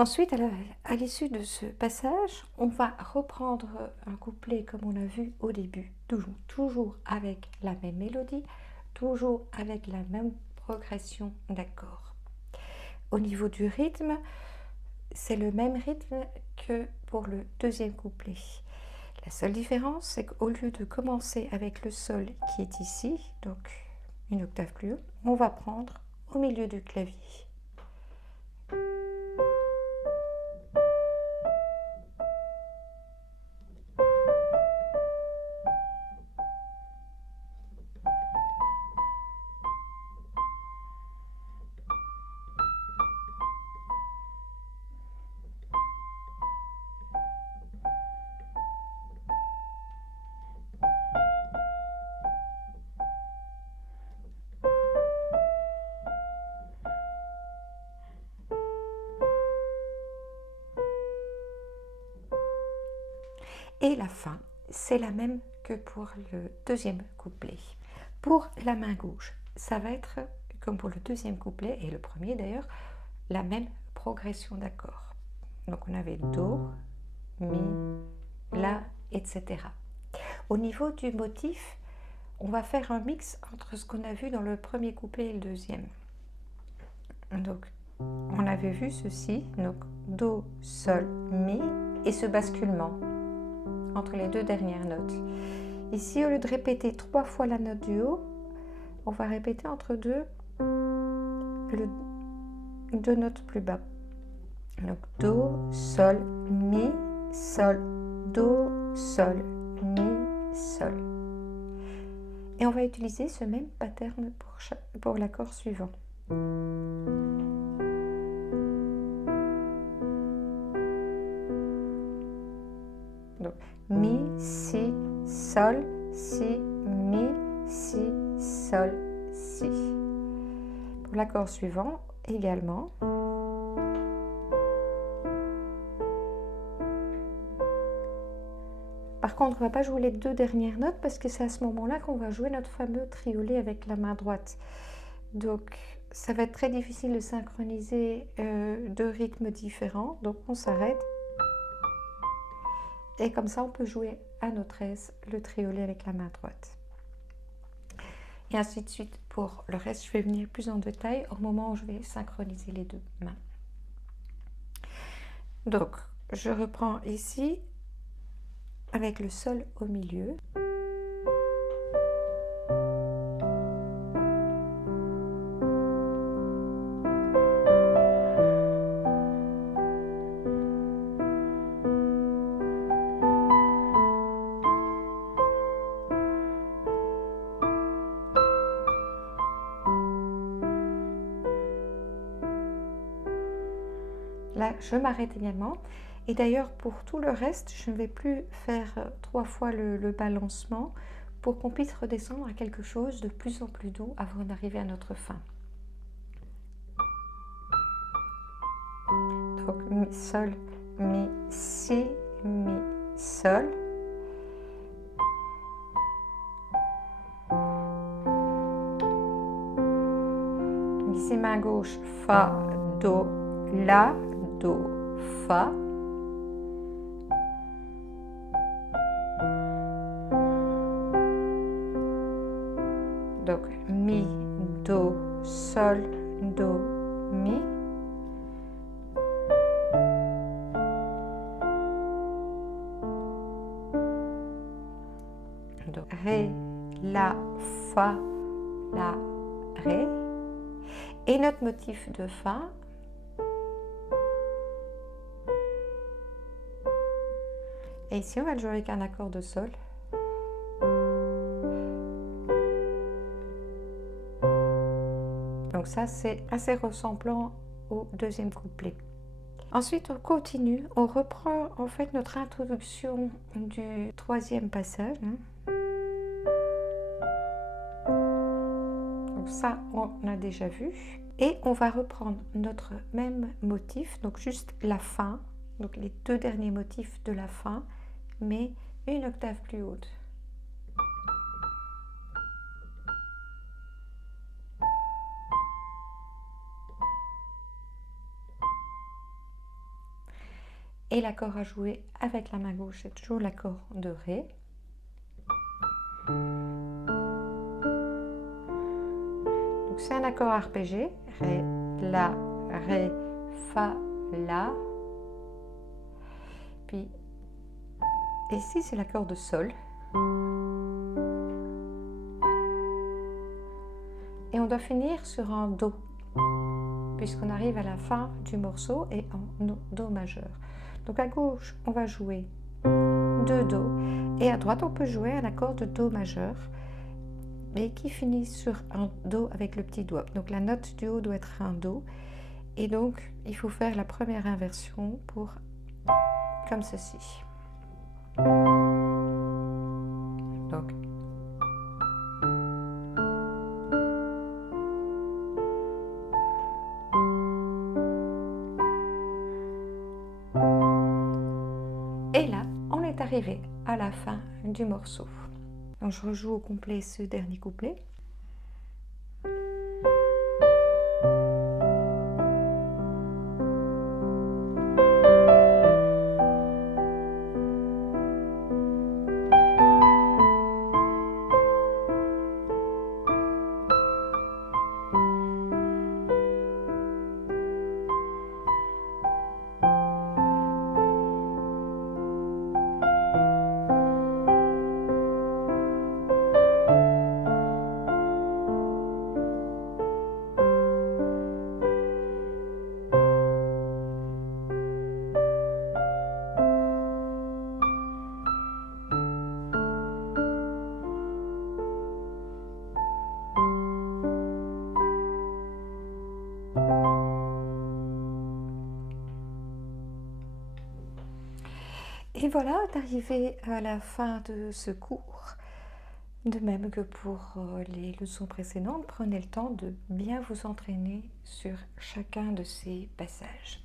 Ensuite, à l'issue de ce passage, on va reprendre un couplet comme on a vu au début, toujours avec la même mélodie, toujours avec la même progression d'accords. Au niveau du rythme, c'est le même rythme que pour le deuxième couplet. La seule différence, c'est qu'au lieu de commencer avec le sol qui est ici, donc une octave plus haut, on va prendre au milieu du clavier. Et la fin, c'est la même que pour le deuxième couplet. Pour la main gauche, ça va être, comme pour le deuxième couplet, et le premier d'ailleurs, la même progression d'accords. Donc on avait Do, Mi, La, etc. Au niveau du motif, on va faire un mix entre ce qu'on a vu dans le premier couplet et le deuxième. Donc on avait vu ceci, donc Do, Sol, Mi, et ce basculement entre les deux dernières notes. Ici, au lieu de répéter 3 fois la note du haut, on va répéter entre deux notes plus bas. Donc Do, Sol, Mi, Sol, Do, Sol, Mi, Sol. Et on va utiliser ce même pattern pour l'accord suivant. Donc Mi, Si, Sol, Si, Mi, Si, Sol, Si. Pour l'accord suivant, également. Par contre, on ne va pas jouer les deux dernières notes parce que c'est à ce moment-là qu'on va jouer notre fameux triolet avec la main droite. Donc, ça va être très difficile de synchroniser deux rythmes différents. Donc, on s'arrête. Et comme ça, on peut jouer à notre aise le triolet avec la main droite. Et ainsi de suite pour le reste. Je vais venir plus en détail au moment où je vais synchroniser les deux mains. Donc, je reprends ici avec le sol au milieu. Là, je m'arrête également. Et d'ailleurs, pour tout le reste, je ne vais plus faire 3 fois le balancement pour qu'on puisse redescendre à quelque chose de plus en plus doux avant d'arriver à notre fin. Donc, Mi, Sol, Mi, Si, Mi, Sol. Ici, main gauche, Fa, Do, La, Do, Fa. Donc, Mi, Do, Sol, Do, Mi. Donc, Ré, La, Fa, La, Ré. Et notre motif de fin. Et ici, on va le jouer avec un accord de Sol. Donc ça, c'est assez ressemblant au deuxième couplet. Ensuite, on continue. On reprend en fait notre introduction du troisième passage. Donc ça, on a déjà vu. Et on va reprendre notre même motif, donc juste la fin, donc les deux derniers motifs de la fin, mais une octave plus haute. Et l'accord à jouer avec la main gauche, c'est toujours l'accord de Ré. Donc c'est un accord arpégé, Ré, La, Ré, Fa, La. Puis ici c'est l'accord de Sol. Et on doit finir sur un Do, puisqu'on arrive à la fin du morceau et en Do majeur. Donc à gauche, on va jouer 2 Do, et à droite, on peut jouer un accord de Do majeur, mais qui finit sur un Do avec le petit doigt. Donc la note du haut doit être un Do, et donc il faut faire la première inversion pour comme ceci. Donc et là, on est arrivé à la fin du morceau. Donc je rejoue au complet ce dernier couplet. Et voilà, d'arriver à la fin de ce cours. De même que pour les leçons précédentes, prenez le temps de bien vous entraîner sur chacun de ces passages.